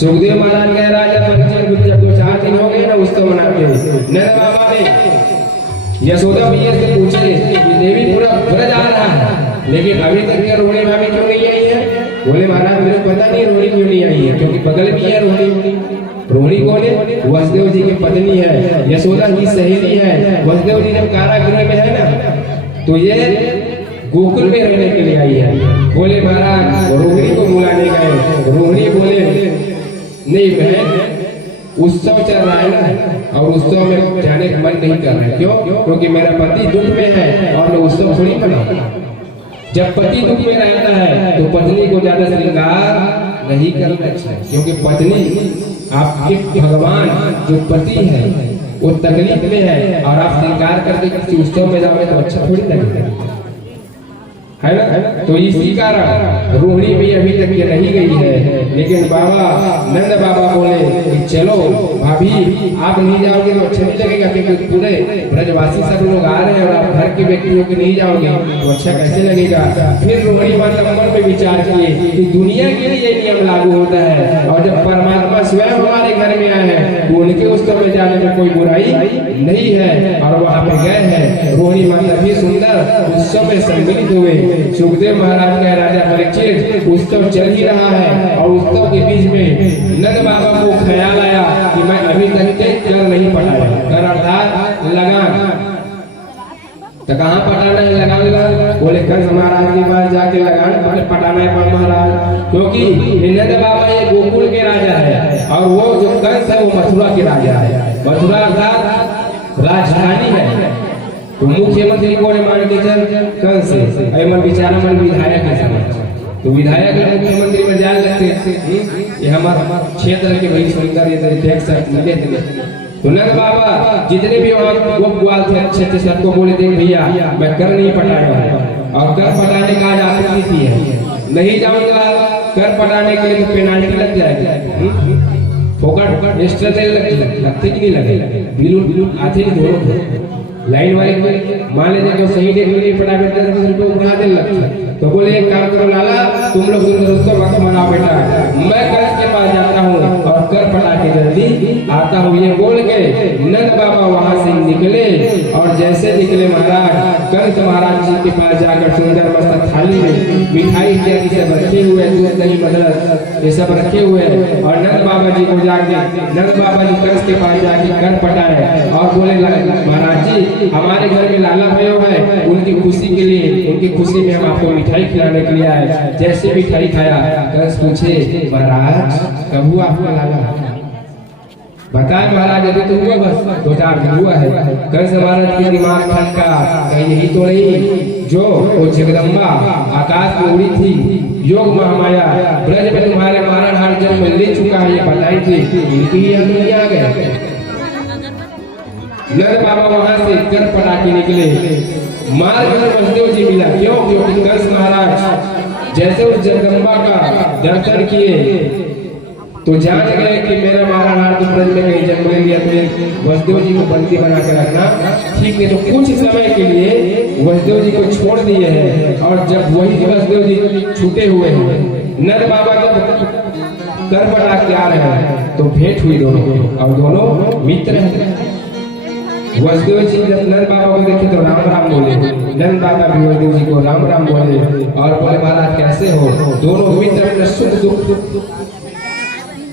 सुखदेव महाराज कह राजा परीक्षित जब 4 दिन हो गए ना उत्सव मनाते हैं। नंद बाबा ने यशोदा मैया से पूछे कि देवी पूरा ब्रज आ रहा है लेकिन अभी तक क्या रोहिणी भाभी क्यों नहीं आई है? बोले महाराज मुझे पता नहीं रोहिणी क्यों नहीं आई है, क्योंकि बगल में है रोहिणी। रोहिणी कौन है? वसुदेव जी की पत्नी है, यशोदा की सहेली है। वसुदेव जी जब कारागृह में है ना तो ये गोकुल में रहने के लिए आई है। बोले महाराज रोहिणी को बुलाने गए। रोहिणी बोले नहीं बहन उत्सव चल रहा है ना और उत्सव में जाने का मन नहीं कर रहा है। क्यों? क्योंकि मेरा पति दुख में है और मैं उत्सव थोड़ी मनाऊं। जब पति दुख में रहता है तो पत्नी को ज्यादा श्रृंगार नहीं करना चाहिए, क्योंकि पत्नी आपके भगवान जो पति है वो तकलीफ में है और आप श्रृंगार करके किसी उत्सव में जाओगे तो अच्छा थोड़ी लगेगा, है ना। तो इसी कारण रोहिणी भी अभी तक ये नहीं गई है। लेकिन बाबा नंद बाबा बोले कि चलो भाभी आप नहीं जाओगे तो अच्छा नहीं लगेगा, क्योंकि पूरे ब्रजवासी सब लोग आ रहे हैं और आप घर के व्यक्तियों के नहीं जाओगे तो अच्छा कैसे लगेगा। फिर रोहिणी माता मन में विचार किए कि दुनिया के लिए नियम लागू होता है और जब परमात्मा स्वयं हमारे घर में आए हैं तो उनके उत्सव में जाने में कोई बुराई नहीं है। और वहाँ पे गए हैं। रोहिणी माता भी सुंदर उत्सव में सम्मिलित हुए। सुखदेव महाराज का राजा परीक्षित उत्सव चल ही रहा है और उत्सव के बीच में नंद बाबा को ख्याल आया कि मैं अभी तक कर नहीं पटाया। कर अर्थात लगान। तो कहाँ पटाना है लगान? बोले कंस महाराज के पास जाके लगान पटाना है महाराज, क्योंकि नंद बाबा ये गोकुल के राजा है और वो जो कंस है वो मथुरा के राजा है। मथुरा अर्थात राजधानी है। तो मुख्यमंत्री कौन है? मान के चल कंस है। मन बेचारा मन विधायक है समाज, तो विधायक मुख्यमंत्री में जान लगते ये हमारा क्षेत्र के भाई सुंदर ये टैक्स मिले थे। तो नंद बाबा जितने भी वहाँ ग्वाल थे अच्छे अच्छे सबको बोले देख भैया मैं कर नहीं पटाया और कर पटाने का आज आपत्ति है, नहीं जाऊंगा कर पटाने के लिए तो पेनाल्टी लग जाएगी। फोकट एक्स्ट्रा तेल लगते कि नहीं लगे? बिल्कुल आते नहीं दोनों लाइन वाले मान लीजिए जो सही डेट में नहीं पटा बेटा तो उठा दे लगता। तो बोले एक काम करो लाला तुम लोग उत्सव मत मनाओ बेटा, मैं कंस के पास जाता हूँ और कर पटा के जल्दी आता हूँ। ये बोल के नंद बाबा वहाँ से निकले और जैसे निकले महाराज कंस महाराज जी के पास जाकर सुंदर मस्त थाली में मिठाई इत्यादि सब रखे हुए, दूध दही मदर ये सब रखे हुए और नंद बाबा जी को जाके नंद बाबा जी कंस के पास जाके कर पटाए और बोले महाराज जी हमारे घर में लाला भयो है, उनकी खुशी के लिए उनकी खुशी में हम आपको मिठाई खिलाने के लिए आए। जैसे मिठाई खाया कंस पूछे महाराज कब हुआ आपका लाला? बताए महाराज अभी तो हुआ बस 2-4 दिन हुआ है। कंस महाराज के दिमाग ठनका कहीं यही तो नहीं जो वो जगदम्बा आकाश में उड़ी थी योग महामाया ब्रज में तुम्हारे मारण हार जन्म ले चुका है ये बताई थी, इनकी ही हम नहीं आ गए। नंद बाबा वहां से कर पटा के निकले। मार्ग में वसुदेव जी मिला। क्यों? क्योंकि कंस महाराज जैसे उस जगदम्बा का दर्शन किए तो जान गए कि मेरा महाराज ब्रज में कहीं जन्म ले लिया तो वसुदेव जी को बंदी बना के रखना ठीक नहीं। तो कुछ समय के लिए वसुदेव जी को छोड़ दिए हैं और जब वही वसुदेव जी छूटे हुए हैं नंद बाबा के कर पर आके आ रहे हैं तो भेंट हुई दोनों और दोनों मित्र हैं। वसुदेव जी जब नंद बाबा को देखे तो राम राम बोले, नंद बाबा भी वसुदेव जी को राम राम बोले और बोले महाराज कैसे हो। दोनों मित्र अपने सुख दुख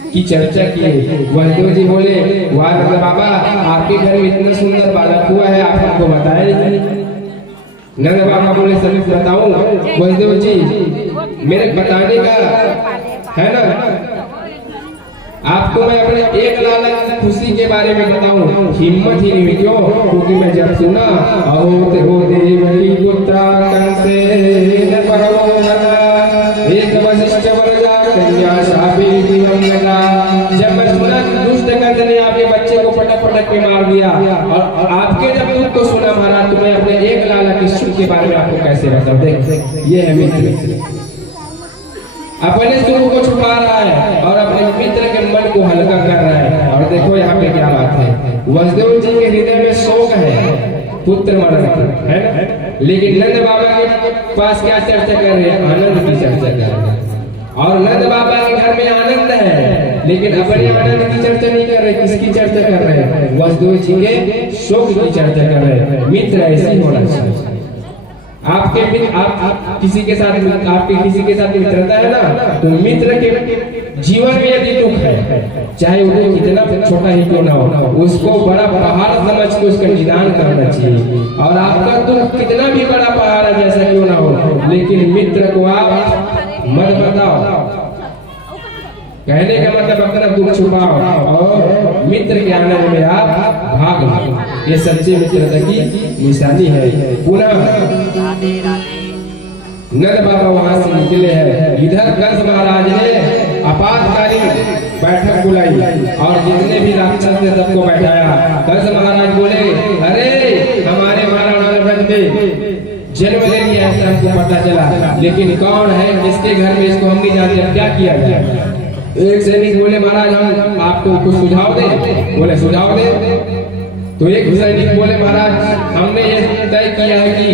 की चर्चा की। वसुदेव जी बोले वाह नंद बाबा आपके घर में इतना सुंदर बालक हुआ है आप हमको बताए नहीं। नंद बाबा बोले सभी बताऊं। वसुदेव जी मेरे बताने का है ना, आपको मैं अपने एक लालच की खुशी के बारे में बताऊं हिम्मत ही नहीं क्यों, क्योंकि मैं जब सुना अहोते हो देवकी पुत्रा कंसेन परमोहना एक वशिष्ठ वरजा कन्या शापी दिवंगता। जब मैं सुना दुष्ट कंस ने आपके बच्चे को पटक पटक के मार दिया और आपके जब दुख को सुना महाराज तो मैं अपने एक लाला के सुख के बारे में आपको कैसे बताऊं। देख ये है मित्र, अपने सुख को छुपा रहा है और अपने मित्र के मन को हल्का कर रहा है। और देखो यहाँ पे क्या बात है, वसुदेव जी के हृदय में शोक है पुत्र मरण है ना, लेकिन नंद बाबा के पास क्या चर्चा कर रहे हैं, आनंद की चर्चा कर रहे हैं। और नंद बाबा के घर में आनंद है लेकिन अपने आनंद की चर्चा नहीं कर रहे, किसकी चर्चा कर रहे हैं, वसुदेव जी के शोक की चर्चा कर रहे हैं। मित्र ऐसे ही होना चाहिए। आपके आप किसी के साथ आपके किसी के साथ मित्रता है ना तो मित्र के जीवन में यदि दुख है चाहे वो कितना छोटा ही क्यों ना हो उसको बड़ा पहाड़ समझ के उसका निदान करना चाहिए। और आपका दुख कितना भी बड़ा पहाड़ जैसा क्यों ना हो लेकिन मित्र को आप मत बताओ। कहने का मतलब अपना दुख छुपाओ और मित्र के आनंद में आप भाग लो। ये सच्चे मित्रता की निशानी है। पुनः नंद बाबा वहां से निकले हैं। इधर कंस महाराज ने आपातकालीन बैठक बुलाई और जितने भी राक्षस थे सबको बैठाया। कंस महाराज बोले अरे हमारे महाराज में जन्म ले लिया है हमको पता चला, लेकिन कौन है किसके घर में इसको हम नहीं जानते, क्या किया जाए। एक सैनिक बोले महाराज हम आपको कुछ सुझाव दें। बोले सुझाव दे। तो एक सैनिक बोले महाराज हमने ये तय किया है कि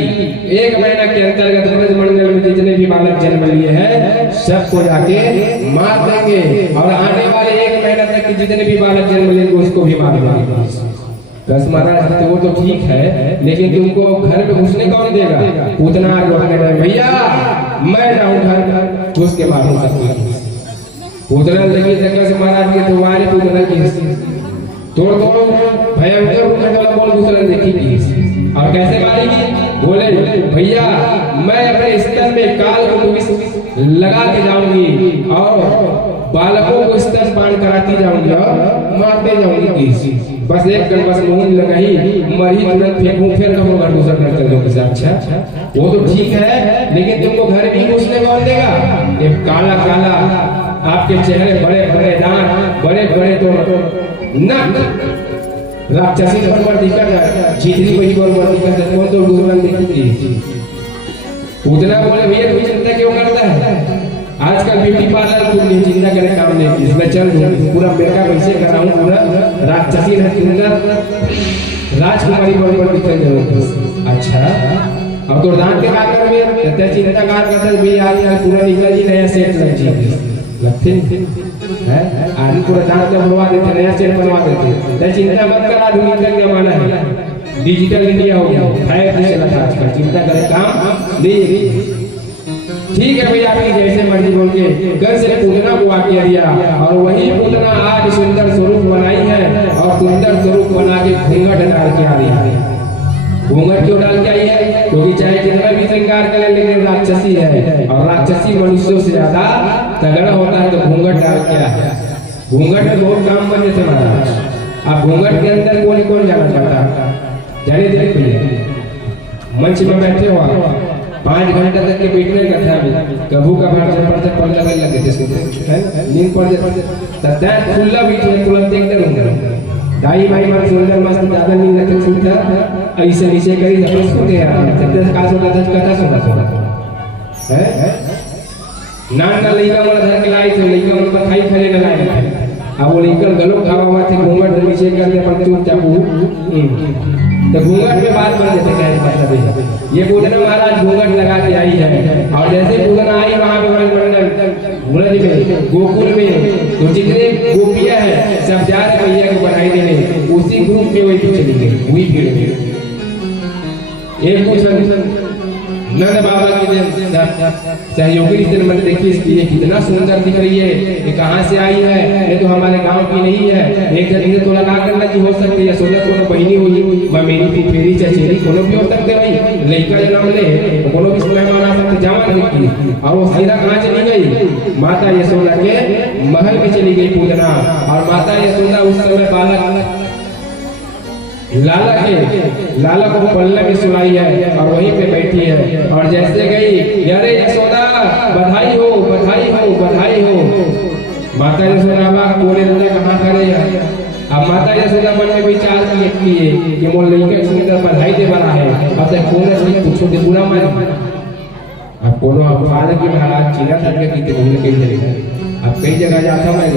1 महीना के अंतर्गत ब्रजमंडल में जितने भी बालक जन्म लिए हैं सबको जाके मार देंगे और आने वाले 1 महीना तक के जितने भी बालक जन्म लेंगे उसको भी मार देंगे। दस महाराज तो वो तो ठीक है लेकिन तुमको घर में घुसने कौन देगा। पूतना भैया मैं जाऊँ घर उसके बाद पूतना लगी जगह महाराज के तुम्हारे पूतना की तोड़ दो भयंकर बोल दूसरा देखी और कैसे मारेगी। बोले भैया मैं अपने स्तन में काल को लगा के जाऊंगी और बालकों को स्तन पान कराती जाऊंगी और मारते जाऊंगी। बस एक गन बस मुंह लगाई मरी तुरंत फेंकूं फिर कहूँ घर दूसरा घर चल जाऊंगी। अच्छा वो तो ठीक है लेकिन तुमको घर भी घुसने कौन देगा। एक काला काला आपके चेहरे बड़े बड़े दांत बड़े बड़े तो नक राक्षसी बरबर दिखा जाए जितनी बड़ी बरबर दिखा जाए कौन तो दूसरा देखी। उतना बोले भैया तू चिंता क्यों करता है, आजकल ब्यूटी पार्लर तुम चिंता करे काम नहीं इसमें चल पूरा मेकअप ऐसे कराऊं पूरा राक्षसी है सुंदर राजकुमारी बरबर दिखा जाए। अच्छा अब तो दांत के का कर में चिंता कार करता भैया आज पूरा निकल ही नया सेट लग जी लगते है आदमी पूरा दांत बनवा देते नया सेट बनवा देते। चिंता मत कर आधुनिक का जमाना है डिजिटल इंडिया हो गया 5G चला था आजकल चिंता करे काम नहीं। ठीक है भैया आपकी जैसे मर्जी बोल के घर से पूतना को आके दिया और वही पूतना आज सुंदर स्वरूप बनाई है और सुंदर स्वरूप बना के घूंघट डाल के आ रही है। घूंघट क्यों डाल के आई है क्योंकि चाहे कितना भी श्रृंगार करे लेकिन राक्षसी है और राक्षसी मनुष्यों से ज्यादा तगड़ा होता है तो घूंघट डाल के आया। घूंघट में बहुत काम बने थे महाराज। आप घूंघट के अंदर कौन कौन जाना चाहता जाने दे मंच में बैठे हो 5 घंटे तक के बैठने का था कभू का पढ़ते पढ़ने लगे थे नींद पढ़ते खुला बैठे तुरंत एक करूंगा दाई भाई मार सुंदर मस्त ज्यादा नींद रखे छूटा ऐसे नीचे करी अपन सोते हैं का सोता था कथा सोता है ना ना लइका मन घर के लाई थे लइका मन पर खाई खले न लाए गलो खावा हुआ थे घूंघट नीचे कर दे अपन चुपचाप तो घूंघट में बात कर देते क्या मतलब ये पूतना महाराज घूंघट लगा के आई है और जैसे पूतना आई वहां पे ब्रज में गोकुल में तो जितने गोपियां हैं सब जा रहे भैया को बधाई देने उसी ग्रुप में वही चली गई हुई भीड़ में एक कुछ नंद बाबा की सहयोगी से मैंने देखी ये कितना सुंदर दिख रही है, ये कहाँ से आई है, ये तो हमारे गांव की नहीं है। एक जगह तो लगा करना की हो सकती है सोलह कोनो बहनी हुई मैं मेरी फुफेरी चचेरी कोनो भी हो सकते भाई लड़का जन्म ले कोनो भी मेहमान आ सकते जवान दिखती और वो सीधा कहाँ चली गई माता यशोदा के महल में चली गई पूजना। और माता यशोदा उस समय बालक लाला को पल्ले में सुनाई है और वहीं पे बैठी है और जैसे गई अरे यशोदा बधाई हो बधाई हो बधाई हो। माता यशोदा कोने कहाँ खड़े हैं। अब माता यशोदा मन में विचार किए कि वो लड़का सुंदर बधाई दे वाला है अब तक कोने से पूछो कि पूरा मन अब कोनो अब फादर की महाराज चीना करके की भूल के लिए अब कई जगह जाता मैं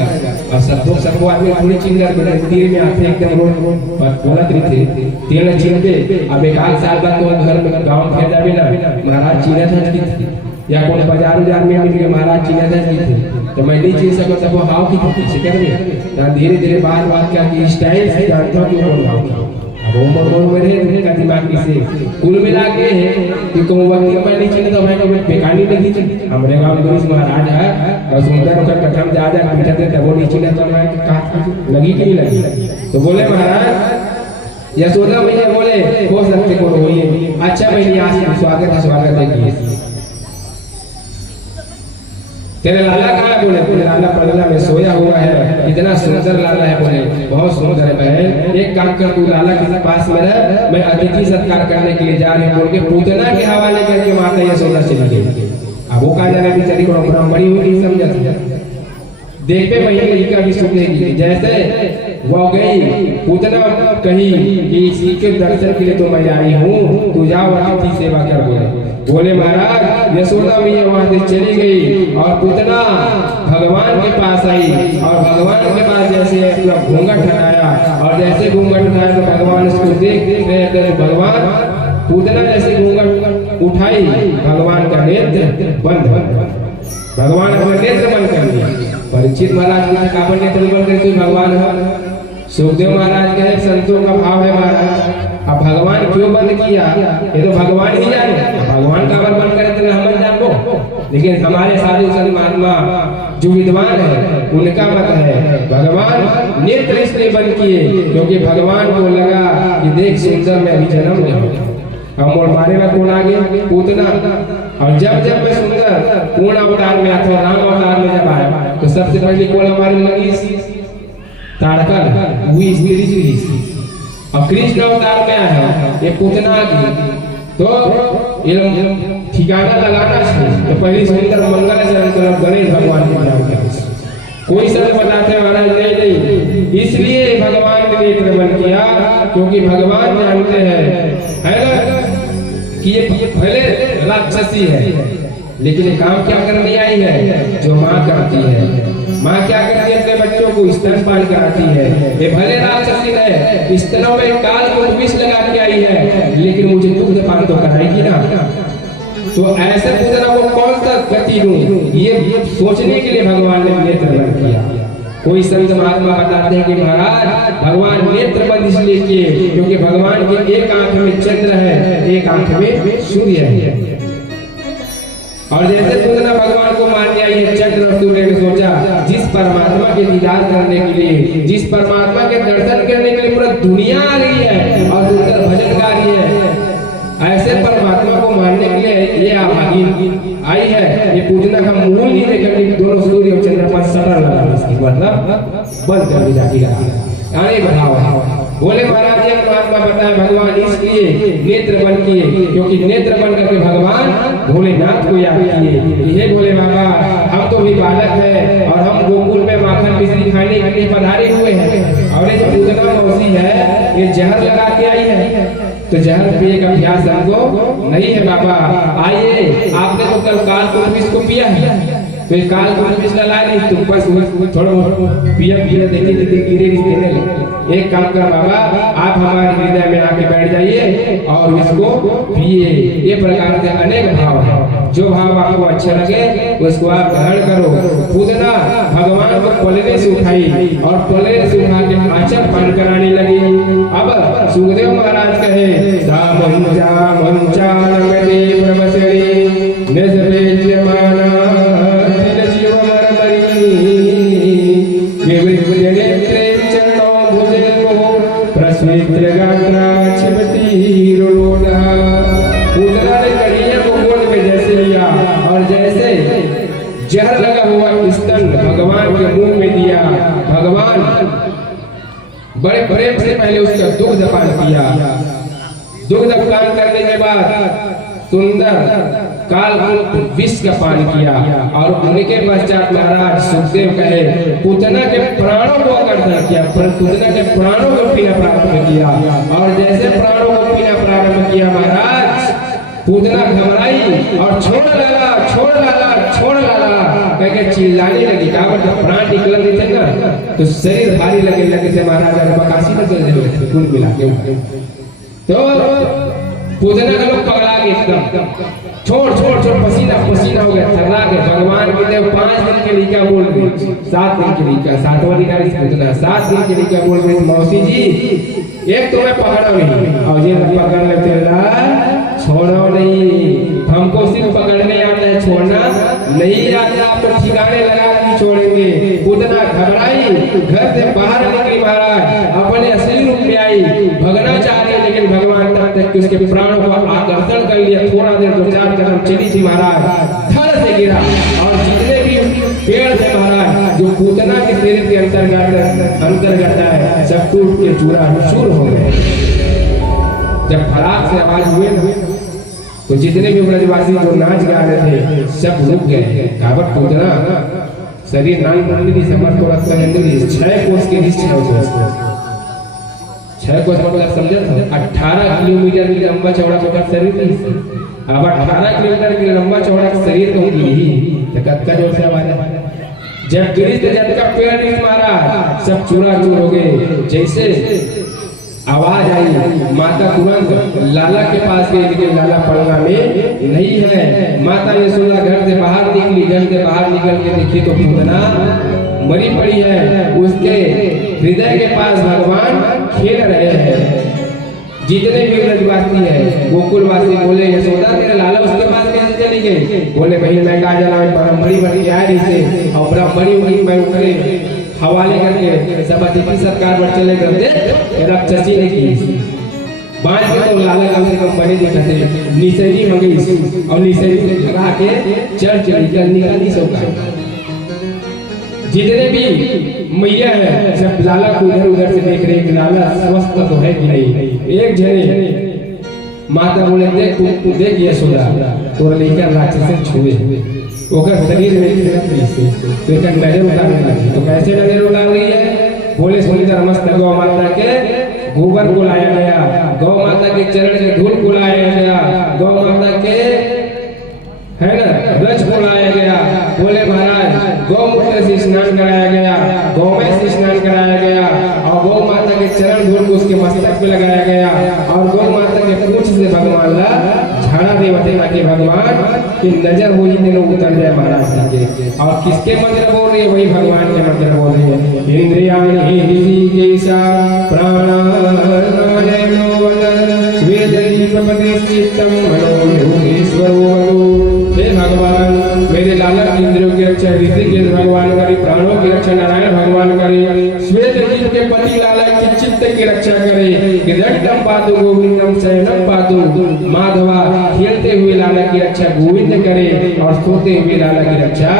और सबको आदमी थोड़ी चिंता बने तीर में आते एकदम रोड पर बोलत रही थे तीर चिंते अब एक आध साल बाद तो घर में गांव फिर जाबे ना महाराज चीना था की या कौन बाजार में मिल के महाराज चीना था की तो मैं नहीं चीन सको सब हाव की थी कर में धीरे धीरे बात क्या कि स्टाइल से जानता हूं कि कौन गांव अब वो मोड़ में रहे का दिमाग से कुल मिला के कि को वक्त पर नहीं चले तो भाई को बेकानी नहीं चले हमरे गांव में महाराज है और सुंदर का कथम जा बैठा थे तब वो नीचे ने तो मैं लगी कि नहीं लगी तो बोले महाराज यशोदा मैया बोले हो सकते को होइए अच्छा मैंने आज स्वागत है तेरे लाला कहाँ है बोले तेरे लाला पलला में सोया हुआ है इतना सुंदर लाला है बोले बहुत सुंदर है बहन एक काम कर तू लाला के पास में रह मैं अतिथि सत्कार करने के लिए जा रही हूँ बोल के पूतना के हवाले करके माता यशोदा चली गई। अब वो कहा जाना बेचारी को बड़ी हुई समझा देखते वही लड़का भी सुनेगी जैसे वो गई पूतना कही कि इसी के दर्शन के लिए तो मैं आई हूँ तू जाओ अतिथि सेवा कर बोले महाराज यशोदा मैया वहां से चली गई और पूतना भगवान के पास आई और भगवान के पास जैसे अपना घूंघट हटाया और जैसे घूंघट उठाया तो भगवान उसको देख रहे थे भगवान पूतना जैसे घूंघट उठाई भगवान का नेत्र बंद भगवान अपना नेत्र बंद कर दिया। परीक्षित महाराज ने कहा नेत्र बंद करके भगवान है सुखदेव महाराज के संतों का भाव है महाराज अब भगवान क्यों बंद किया ये तो भगवान ही जाने भगवान का अगर बंद करे तो हम जान लो लेकिन हमारे साधु संत महात्मा जो विद्वान है उनका मत है भगवान नेत्र इसलिए बंद किए क्योंकि भगवान को लगा कि देख सुंदर में अभी जन्म नहीं हम और मारे में कौन आगे पूतना और जब मैं सुंदर पूर्ण अवतार में आता राम अवतार में जब आया तो सबसे पहले कौन हमारे लगी ताड़का हुई स्त्री और कृष्ण अवतार में आया ये पूतना की तो ठिकाना लगाना चाहिए तो पहली सुंदर मंगल चरण तरफ गणेश भगवान के नाम कोई सब बताते महाराज नहीं इसलिए भगवान ने नेत्र बंद किया क्योंकि भगवान जानते हैं है ना कि ये भले राक्षसी है लेकिन काम क्या करने आई है जो माँ करती है। माँ क्या करती है अपने बच्चों को स्तनपान कराती है ये भले राक्षसी है स्तनों में काल को विष लगा के आई है लेकिन मुझे दूध पान तो कराएगी ना तो ऐसे पूतना को कौन सा गति दूं ये सोचने के लिए भगवान ने नेत्र बंद किया। कोई संत महात्मा बताते हैं कि महाराज भगवान नेत्र बंद इसलिए किए क्योंकि भगवान के एक आंख में चंद्र है एक आंख में सूर्य है और जैसे पूतना भगवान को मानने आई है चंद्र और सूर्य ने सोचा जिस परमात्मा के दीदार करने के लिए जिस परमात्मा के दर्शन करने के लिए पूरा दुनिया आ रही है और सुंदर भजन गा रही है ऐसे परमात्मा को मानने के लिए ये आबादी आई है ये पूजना का मूल ही लेकर के दोनों सूर्य और चंद्र पर सटर लगा इसकी मतलब बंद कर दिया जाएगा अरे भाव बोले महाराज ये महात्मा बताए भगवान इसलिए नेत्र बंद किए क्योंकि नेत्र बंद करके भगवान भोलेनाथ को याद किए ये बोले बाबा हम तो भी बालक है और हम गोकुल में माखन मिश्री खाने के लिए पधारे हुए हैं और ये जो पूजना मौसी है ये जहर लगा के आई है तो जहर पिए का अभ्यास हमको नहीं है बाबा आइए आपने तो कल काल को इसको पिया है तो ये काल को बिजला ला नहीं, तुम बस थोड़ा पिया पिया देखिए गिरे देने लगे। एक काम कर बाबा, आप हमारे हृदय में आके बैठ जाइए और इसको पिए। ये प्रकार के अनेक भाव है, जो भाव आपको अच्छा लगे उसको आप ग्रहण करो। पूजना भगवान को पलने से उठाई और पलने से उठा के आचर पान कराने लगी। अब सुखदेव महाराज कहे जहर लगा हुआ स्तन भगवान के मुंह में दिया। भगवान बड़े प्रेम से पहले उसका दुग्ध पान किया। दुग्ध पान करने के बाद सुंदर काल विष का पान किया और उनके पश्चात महाराज सुखदेव कहे पूतना के प्राणों को आकर्षण किया, पूतना के प्राणों को पीना प्रारंभ किया। और जैसे प्राणों को पीना प्रारंभ किया महाराज, पूतना घबराई और छोड़ लाला छोड़ लाला छोड़ लाला कहकर चिल्लाने लगी। कहा जब प्राण निकल रहे थे ना तो शरीर भारी लगे थे महाराज, बकासी में चल रहे कुल मिला के। तो पूजना का लोग पगला गए एकदम, छोड़ छोड़ छोड़ पसीना पसीना हो गया, थर्रा के। भगवान के देव 5 दिन के लिए क्या बोल रहे, 7 दिन के लिए क्या, 7वां दिन पूजना 7 दिन के लिए क्या बोल रहे, मौसी जी एक तो मैं पकड़ा नहीं और ये पकड़ लेते छोड़ो नहीं, हमको सिर्फ पकड़ने आता है, छोड़ना नहीं आता। आप तो ठिकाने लगा के छोड़ेंगे। पूतना घबराई, घर से बाहर निकली महाराज, अपने असली रूप में आई, भगना चाह रही, लेकिन भगवान तब तक कि उसके प्राणों को आकर्षण कर लिया। थोड़ा देर 2-4 कदम चली थी महाराज, धड़ से गिरा और जितने भी पेड़ थे महाराज जो पूतना के शरीर के अंतर्गत है सब टूट के चूर हो गए। जब फराक से आवाज हुए तो जितने भी ब्रजवासी जो नाच गा रहे थे सब रुक गए। काबत पूतना शरीर नान मंदिर समर्थ को रखता है 6 कोस के रिश्ते 6 कोस मतलब समझे 18 किलोमीटर की लंबा चौड़ा शरीर है। अब 18 किलोमीटर की लंबा चौड़ा शरीर तो ही कत्का जोर से आवाज है। जब गिरी जब का पेड़ नहीं मारा सब चूर हो गए। जैसे आवाज आई माता तुरंत लाला के पास गई, लेकिन लाला पलंगा में नहीं है। माता यशोदा घर से बाहर निकली, घर से बाहर निकल के देखी तो पूतना मरी पड़ी है। उसके हृदय के पास भगवान खेल रहे हैं। जितने भी ब्रजवासी है गोकुलवासी बोले यशोदा तेरे लाला उसके पास कैसे चली गई? बोले भाई मैं कहा जा रहा हूँ बड़ी बड़ी आ रही थी और बड़ी हुई मैं उतरे हवाले करके सब अतिथि सरकार पर चले गए। राक्षसी ने की बांध के तो लाला कम से कम बड़े दिखते निशेरी मंगी और निशेरी से भगा के चर्च निकल सौका। जितने भी मैया है सब लाला को इधर उधर से देख रहे कि लाला स्वस्थ तो है कि नहीं। एक जने माता बोले देख तू देख यशोदा तोरा लेकर राक्षस छुए ओकर शरीर में तो एक नजर उतारने लगी। तो कैसे नजर उतार रही है? बोले सुंदर मस्त गौ माता के गोबर को लाया गया, गौ माता के चरण के धूल को लाया गया, गौ माता के है ना रज को लाया गया। बोले महाराज गौमूत्र से स्नान कराया गया, गौमय से स्नान कराया गया और गौ माता के चरण धूल को उसके मस्तक पे लगाया गया और गौ माता के पूंछ से भगवान ला झाड़ा देवते ताकि भगवान की नजर हुई दिनों उतर जाए महाराज के। और किसके मंत्र बोल रही है? वही भगवान के मंत्र बोल रही है। इंद्रियाणि ऋषिकेशा प्राणानाय वेददीपपतिश्चित्तं मनोयोगेश्वरो। हे भगवान मेरे लाला इंद्रियों की रक्षा ऋषिकेश भगवान करे, प्राणों की रक्षा नारायण भगवान करे, श्वेत जीव के पति लाला की चित्त की रक्षा करे। हृदयम पादु गोविंदम शरणम पादु माधवा, खेलते हुए लाला की रक्षा गोविंद करे और सोते हुए लाला की रक्षा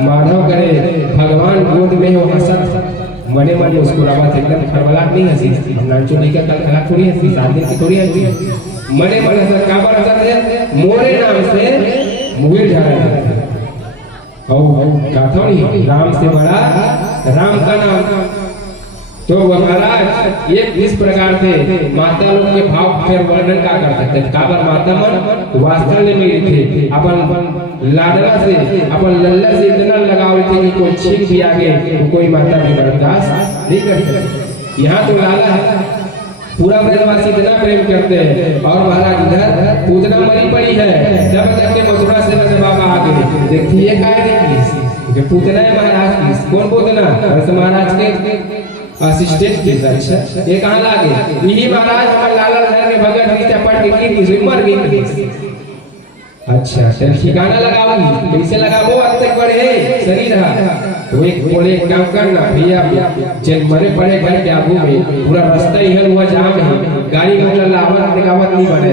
माधव करे। भगवान गोद में हो हंसत मने मने उसको रवा से एकदम खड़बड़ाहट नहीं हंसी, नाचो नहीं का कल खड़ा थोड़ी हंसी, शादी की थोड़ी हंसी, मने मने सर का पर हंसते हैं मोरे नाम से मुझे जा रहा है। और गाथा नहीं राम से बड़ा राम का नाम तो महाराज ये इस प्रकार से माता लोग के भाव फिर वर्णन का कर सकते हैं। काबर माता मन वास्तव में थे अपन लाडला से अपन लल्ला से इतना लगाव थे कि कोई छीन भी आगे तो कोई माता भी बर्दाश्त नहीं कर सकती। यहाँ तो लाला है पूरा ब्रजवासी इतना प्रेम करते हैं और महाराज इधर पूतना मरी पड़ी है जब तक के मथुरा से नंद बाबा आ गए देखिए काय पूतना है महाराज की कौन पूतना महाराज के असिस्टेंट की अच्छा ये कहां लागे यही महाराज हमारे लाला घर में भगत गीता पढ़ के की मर गई। अच्छा चल ठिकाना लगाओगी कैसे लगाओ अब तक बढ़े शरीर है तो एक बोले एक काम करना भैया जब मरे पड़े घर के आगू में पूरा रास्ता इधर हुआ जाम है गाड़ी मोटर लावत निकावत नहीं बने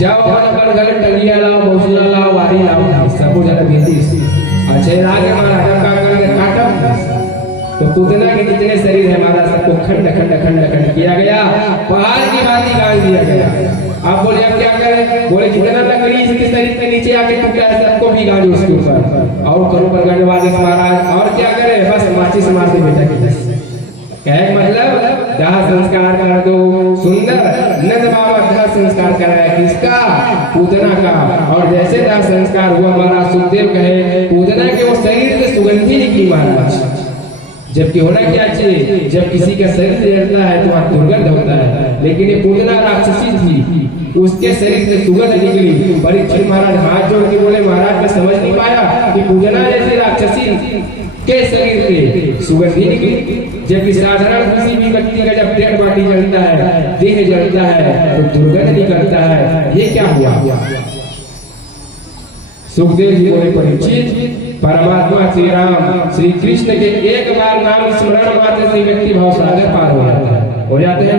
जाओ अपन घर टलिया लाओ मौसला लाओ वारी लाओ सब जरा भेजी। अच्छा आगे हमारा का करके काटम तो पूतना के जितने शरीर है हमारा सबको खंड खंड खंड खंड किया गया पहाड़ की भांति गाड़ दिया गया। आप बोले अब क्या करें बोले जितना लकड़ी इसके शरीर के नीचे आके टूटा है सबको भी गाड़ो उसके ऊपर और करो पर गाड़ने वाले महाराज और क्या करें बस माचिस मार दे बेटा के कहे मतलब दाह संस्कार कर दो सुंदर नंद बाबा दाह संस्कार कराया किसका पूतना का और जैसे दाह संस्कार हुआ महाराज सुखदेव कहे पूतना के वो शरीर से सुगंधी निकली महाराज जबकि होना क्या चाहिए जब किसी का शरीर जलता है तो वहाँ दुर्गंध होता है लेकिन ये पूतना राक्षसी थी उसके शरीर से सुगंध निकली। परीक्षित महाराज हाथ जोड़ के बोले महाराज मैं समझ नहीं पाया कि पूतना जैसी राक्षसी के शरीर से सुगंधी निकली जबकि साधारण किसी भी व्यक्ति का जब डेड बॉडी जलता है देह जलता है तो दुर्गंध निकलता है ये क्या हुआ। सुखदेव जी बोले परीक्षित परमात्मा श्री राम श्री कृष्ण के एक बार नाम स्मरण मात्र से व्यक्ति भाव सागर पार हो जाते हैं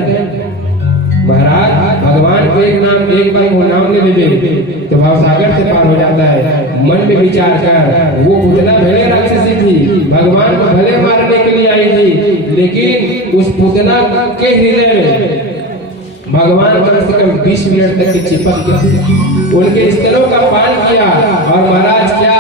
महाराज भगवान को एक बार वो नाम ले दे तो भाव सागर से पार हो जाता है। मन में विचार कर वो पूतना भले राक्षसी थी भगवान को भले मारने के लिए आई थी लेकिन उस पूतना के हृदय में भगवान कम से कम 20 मिनट तक की चिपक गई उनके स्तनों का पान किया और महाराज क्या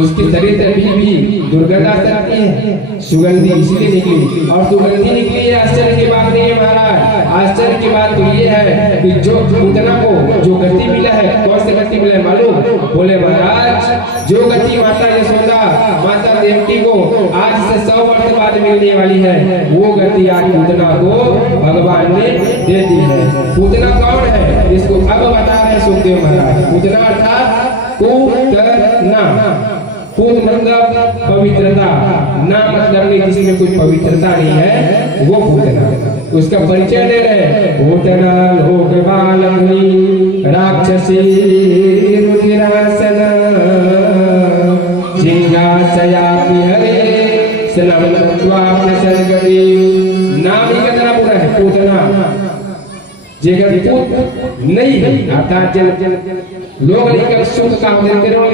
उसकी शरीर से भी दुर्गंध आ सकती है सुगंधी इसलिए निकली और सुगंधी निकली है आश्चर्य की बात नहीं है महाराज। आश्चर्य की बात तो ये है कि जो पूतना को जो गति मिला है कौन सी गति मिला है मालूम बोले महाराज जो गति माता यशोदा माता देवकी को आज से 100 वर्ष बाद मिलने वाली है वो गति आज पूतना को भगवान ने दे दी है। पूतना कौन है इसको अब बता रहे सुखदेव महाराज। पूतना अर्थात पूतना पूत मतलब पवित्रता नाम मतलब नहीं किसी में कोई पवित्रता नहीं है वो पूतना उसका परिचय दे रहे पूतना लोक बालकनी राक्षसी रुधिरासन जिज्ञासया विहरे सनमत्वाप्य सर्गति नाम ही कितना बुरा है पूतना जेकर पूत नहीं है अर्थात लोग लेकर सुख का देते रहो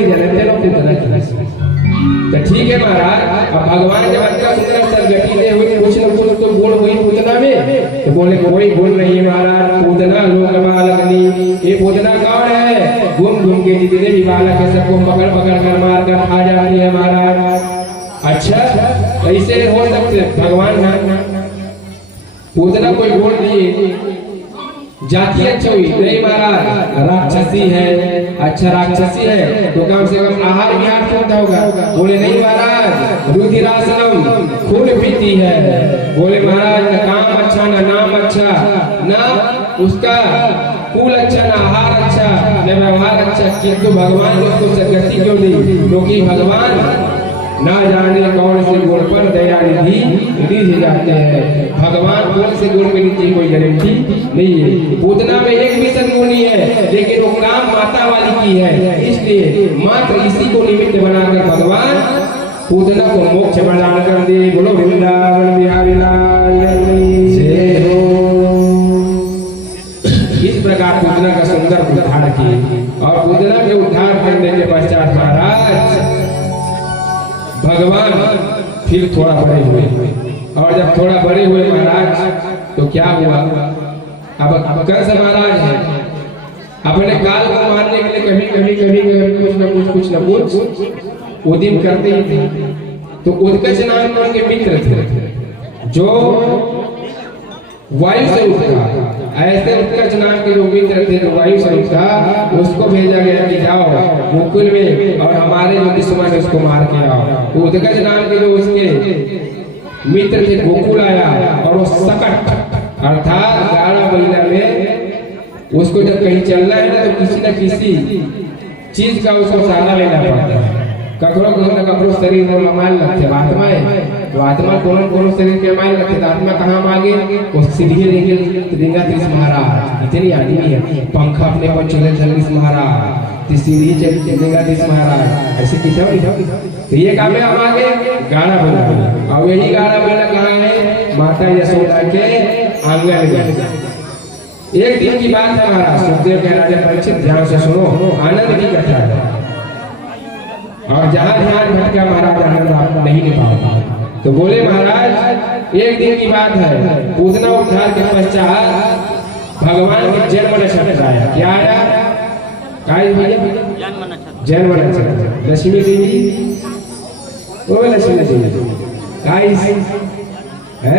तो ठीक है महाराज। अब भगवान जब अच्छा सुंदर सरगति दे हुए कुछ न कुछ तो गुण हुई पूतना में तो बोले कोई गुण नहीं महाराज पूतना लोक बालकनी ये पूतना कौन है घूम घूम के जितने भी बालक है सबको पकड़ पकड़ कर मार कर खा जाती है महाराज। अच्छा कैसे हो सकते भगवान पूतना कोई गुण नहीं जाति अच्छा हुई नहीं महाराज राक्षसी है। अच्छा राक्षसी है तो कम से कम आहार विहार शुद्ध होगा बोले नहीं महाराज रुधिरासनम खून पीती है बोले महाराज न काम अच्छा न नाम अच्छा न उसका कुल अच्छा न आहार अच्छा न व्यवहार अच्छा किंतु भगवान ने उसको सदगति क्यों दी क्योंकि भगवान ना जाने कौन से गुण पर दया निधि रिझ जाते हैं। भगवान कौन से गुण के नीचे कोई गारंटी नहीं है। पूतना में एक भी सद्गुण नहीं है लेकिन वो काम माता वाली की है इसलिए मात्र इसी को निमित्त बनाकर भगवान पूतना को मोक्ष प्रदान कर दे। बोलो वृंदावन बिहारी लाल जय हो। इस प्रकार पूतना का सुंदर उद्धार किए और पूतना के उद्धार करने के पश्चात महाराज भगवान फिर थोड़ा बड़े हुए और जब थोड़ा बड़े हुए महाराज तो क्या हुआ अब कंस महाराज है अपने काल को मारने के लिए कभी कुछ न कुछ उद्यम करते ही थे। तो उत्कच नाम के उनके मित्र थे जो वायु स्वरूप था, ऐसे उत्कर्ष नाम के जो मित्र थे जो वायु स्वरूप था, उसको भेजा गया कि जाओ गोकुल में और हमारे जो दुश्मन है उसको मार के आओ। तो उत्कर्ष नाम के जो उसके मित्र थे गोकुल आया और वो सकट अर्थात 11 महीना में उसको जब कहीं चलना है ना तो किसी न किसी चीज का उसको सहारा लेना पड़ता है। ककरो शरीर में माल लगते आत्मा है, तो आत्मा कोनो शरीर के माल लगते, आत्मा कहाँ मांगे वो सीढ़ी लेके रिंगातीस महाराज इतनी आदमी है, पंखा अपने पर चले जगदीश महाराज, सीढ़ी चले रिंगातीस महाराज, ऐसे कितना तो ये काम है हम आगे गाना बना। और यही गाना बना कहाँ है, माता यशोदा के आंगन में। एक दिन की बात है महाराज, सुखदेव के राजा परीक्षित ध्यान से सुनो, आनंद की कथा है। और जहाँ ध्यान भटका महाराज आनंद आप नहीं ले पाओ। तो बोले महाराज एक दिन की बात है, पूतना उद्धार के पश्चात भगवान के जन्म नक्षत्र आया। क्या आया? जन्म नक्षत्र। लक्ष्मी देवी, ओ लक्ष्मी देवी है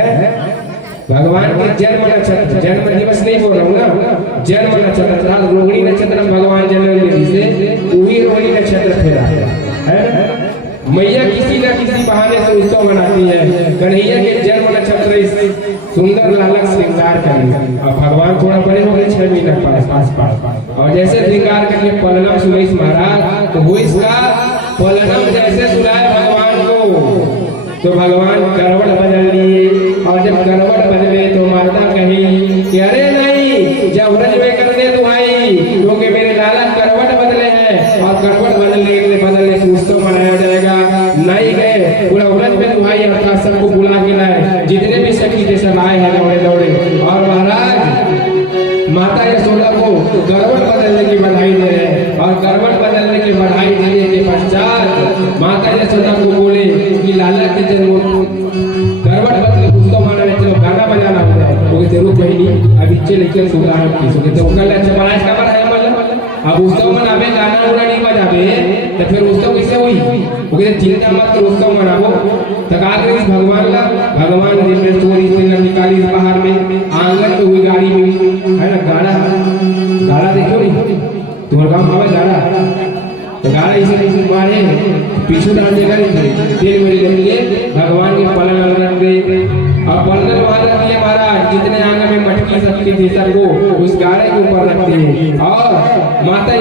भगवान के जन्म नक्षत्र, जन्म दिवस नहीं बोल रहा हूँ ना, जन्म नक्षत्र रोहिणी नक्षत्र भगवान जन्म देवी से वही रोहिणी नक्षत्र फेरा है। मैया किसी न किसी बहाने से उत्सव मनाती है, कन्हैया के जन्म नक्षत्र इस सुंदर लालक श्रृंगार करें। और भगवान थोड़ा बड़े हो गए 6 महीना पास और जैसे श्रृंगार करके पलनम सुरेश महाराज, तो वो इसका पलनम जैसे सुनाए भगवान को, तो भगवान करवट बदल लिए। और जब करवट बदले तो माता कही कि अरे नहीं, जब व्रज में कर दे दुहाई, क्योंकि मेरे लाला करवट बदले हैं और करवट बदलने से उत्सव मनाया जाएगा। नहीं गए पूरा व्रज में दुहाई अर्थात सबको बुला के लाए, जितने भी सखी थे सब आए हैं दौड़े दौड़े। और महाराज माता यशोदा को करवट बदलने की बधाई दे रहे हैं। और करवट बदलने की बधाई देने के पश्चात माता यशोदा को बोले कि लाला के जन्म करवट बदले उत्सव मनाने चलो, गाना बजाना हो जाए। वो कहते रुक बहनी अभी चल सुधा है किसो कहते ओकर अच्छा बनाए का है मतलब अब उत्सव मनावे गाना उड़ा नहीं बजावे तो फिर उत्सव कैसे हुई? वो कहते चिंता मत करो उत्सव मनावो। तका के भगवान दिन में चोरी से निकाली बाहर में आंगन में हुई गाड़ी में है ना, गाड़ा देखो नहीं तुम्हारा काम हवा गाड़ा, तो गाड़ा इसे मारे पीछू डाल देगा तेल में लेंगे भगवान के पलन रख दे। और पलन वहां रख दिए महाराज, जितने आंगन में मटकी सकती थी सबको उस गाड़े के ऊपर रख दिए। और माता